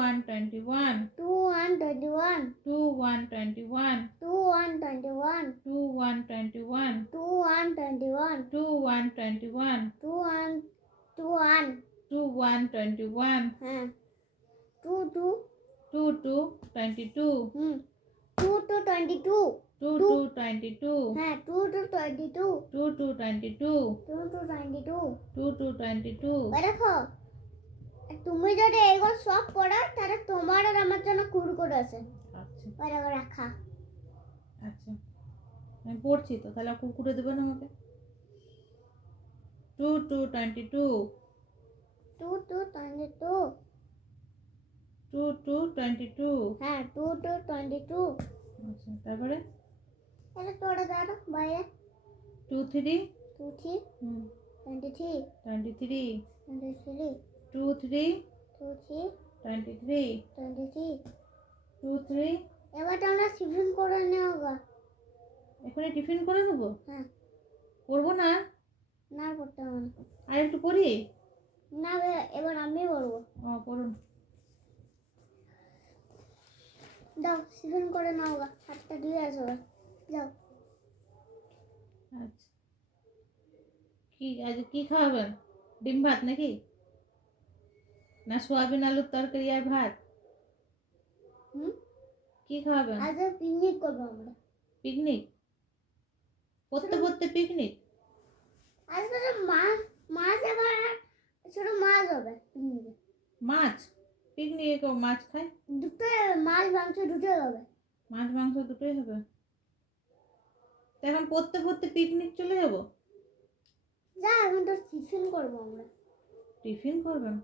121 21 21 21 21 21 21 21 হ্যাঁ 22 22 হ্যাঁ 22 দেখো তুমি যদি এগুলো সব পড়ো তাহলে তোমার আর আমার জন্য কুরকুরে আছে। আচ্ছা রাখা আচ্ছা আমি পড়ছি তো, তাহলে কুকুরে দেবে না আমাকে? 22 হ্যাঁ 22 আচ্ছা তারপরে এটা তোরা দাঁড়ো বাইরে 23 23 23 23 23 23 23 এবার আমরা টিফিন করে নেওয়া গা। এখনই টিফিন করে নেবো? হ্যাঁ করবো না না করতে হবে না। আর একটু পড়ি না এবার আমি বলবো। পড়ুন। দাও টিফিন করে নাও গা, 7টা দিয়ে আসো যাও। আচ্ছা কি আজ কি খাওয়াবেন? ডিম ভাত নাকি না সোয়াবিন আলুর তরকারি আর ভাত? কি খাওয়াবেন? আজ পিকনিক করবো আমরা। পিকনিক? পড়তে পড়তে পিকনিক? আজ তো মাছ এবার ছোট মাছ হবে পিকনিকে। মাছ? পিকনিকে কেউ মাছ খায়? দুটো মাছ মাংস দুটোই হবে। মাছ মাংস দুটোই হবে? এখন পড়তে পড়তে পিকনিক চলে যাবো? যা এখন তো টিফিন করবো আমরা। টিফিন করবেন?